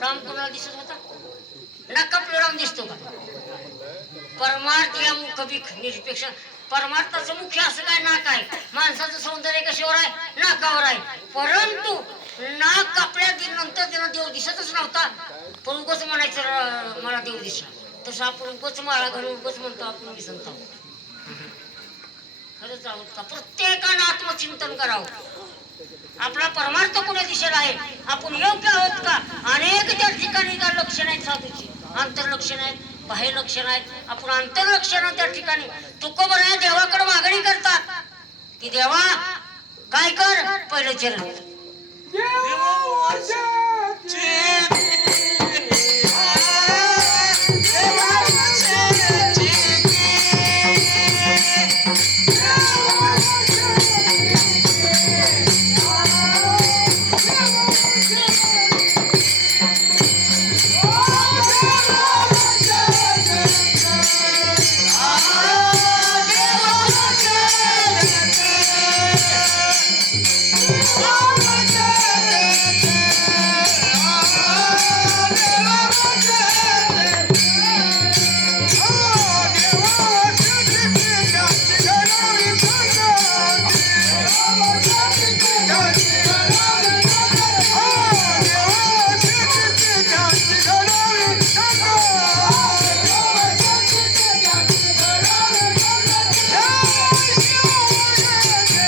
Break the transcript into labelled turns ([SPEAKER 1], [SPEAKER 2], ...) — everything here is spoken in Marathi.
[SPEAKER 1] राम कोणाला दिसत होता. नका राम दिसतो का? परमार्थ या मुख निरपेक्ष. परमार्थाचं मुख्य असं काय नाक आहे? माणसाचं सौंदर्य कशावर आहे? नाकावर आहे. परंतु नाक कापल्या दिन नंतर त्यांना देव दिसतच नव्हता. पण उगच म्हणायचं मला देव दिसला तसं आपण उगच माळा घरी उगच म्हणतो आपण विसंत खरंच आहोत का? प्रत्येकानं आत्मचिंतन करावं. आपला परमार्थ कुठे दिशेला आहे? आपण योग्य आहोत का अनेक त्या ठिकाणी का लक्षण आहेत साधूची आंतरलक्षण आहेत बाह्य लक्षण आहेत. आपण आंतरलक्षण त्या ठिकाणी. तुकोबर आहे देवाकडे मागणी करतात. की देवा काय कर? पहिलं चरण.